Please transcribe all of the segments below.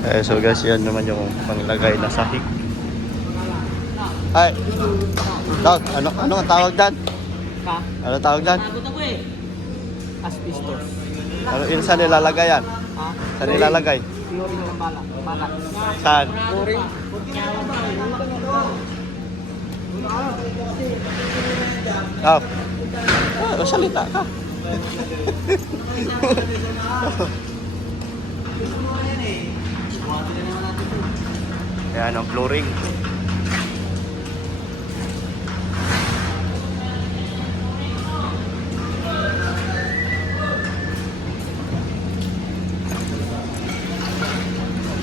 So guys, yan naman yung panglagay na sahig. Ay, Dog, ano ang tawag dyan? Ha? Ano tawag dyan? Nagot ako eh. Asbestos. Ano yun saan nilalagay yan? Ha? Saan nilalagay? Flooring ng balak. Balak. Saan? Flooring. Oh. Salita ka. Yan ang flooring.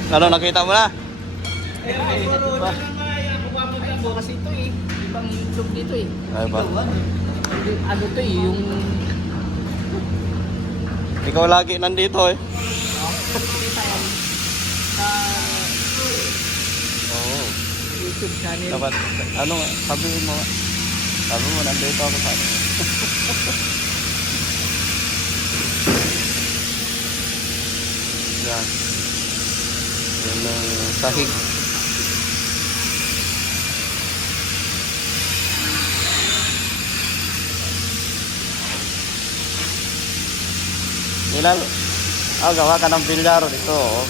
Ano, nakita mo na? Kasi ito eh. Ibang tube dito eh. Ay ba? Ano to eh, yung... Ikaw lagi nandito eh. Sa Oo. YouTube channel. Dapat, ano nga, sabihin mo. Sabi mo, nandito ako sa ano. Yan. Yan ang sahig. Gawa ka ng bilyar dito. Oh.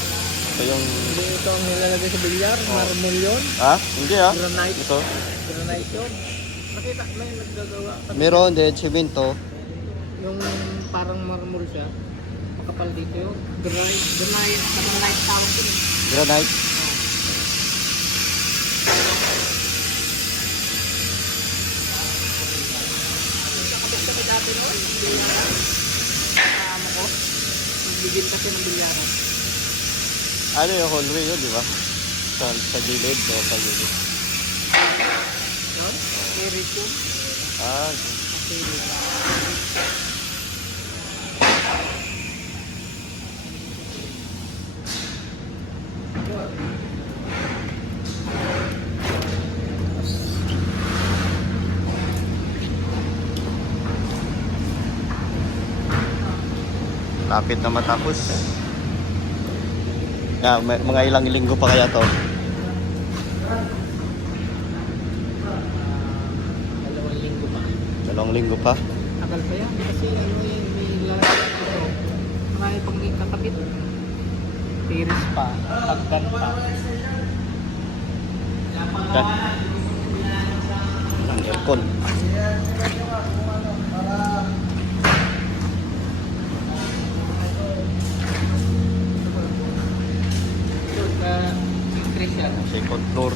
Ito yung... Ito ang nilalagay sa bilyar, marmol yun. Ha? Hindi ah. Granite. Ito. Granite yun. Nakita, may naggagawa. Meron din, simento. Yung parang marmol siya. Makapal dito yun. Granite tawag yun. Granite. Nakabukta ka dati no? Ano ko? Nagbigil kasi ng bilyaran. Ano yung hallway yun, di ba? Sa gilid o sa gilid. No? Spirit yun. Ah, Spirit. lapit na matapos. Mga ilang linggo pa kaya to? 2 linggo pa. 2 linggo pa? Tagal pa yan kasi ano yan, may lalagyan ito. Marami pang kakabit. Tiris pa, pagdan pa. Dan. Ang aircon. Increase yan. Second floor.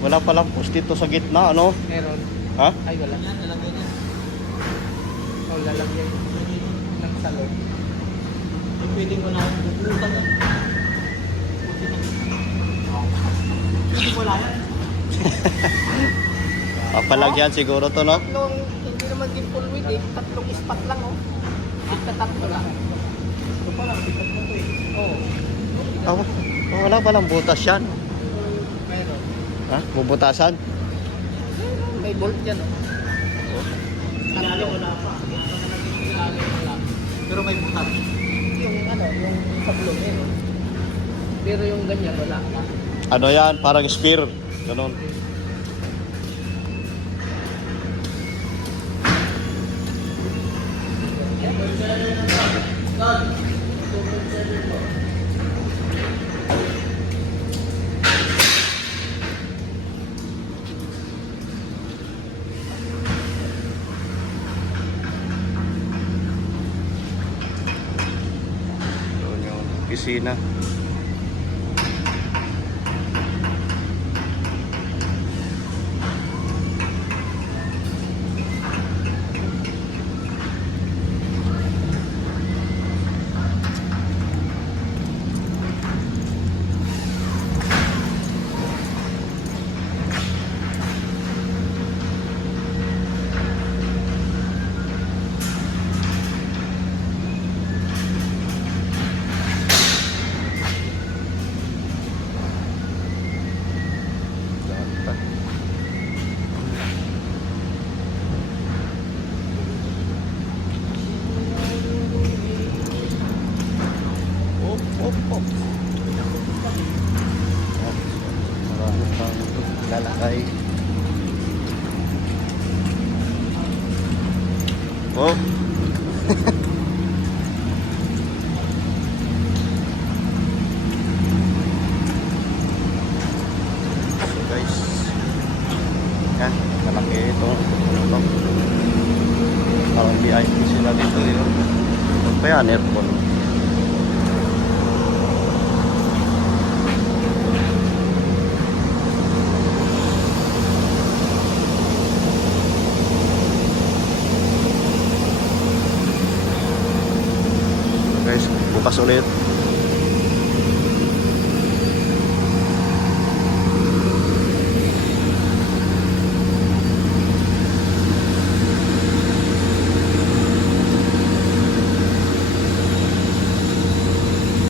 Wala palang post dito sa gitna, ano? Meron. Ha? Ay, wala. O, lalagyan ng salon. Pwede mo na akong bubutan yan. Pwede mo lang yan. Papalagyan siguro to, no? Tatlong, hindi naman din full width eh. 3 spot lang oh. Tatlo lang. Ito pa lang, bigat na to eh. Oo. Wala palang butas yan. Meron. Ha? Bubutasan? May bolt yan oh. Tatlo. Pero may butas. Yung ano, yung sablong meron. Pero yung ganyan wala na. Ano yan? Parang spear. Ganun. Doon yung opisina. po. Marami pang lalakay. Oh. So guys, yan, malaki itong ano, parang VIP sila dito yun. Ito pa yan, aircon. Guys, bukas ulit.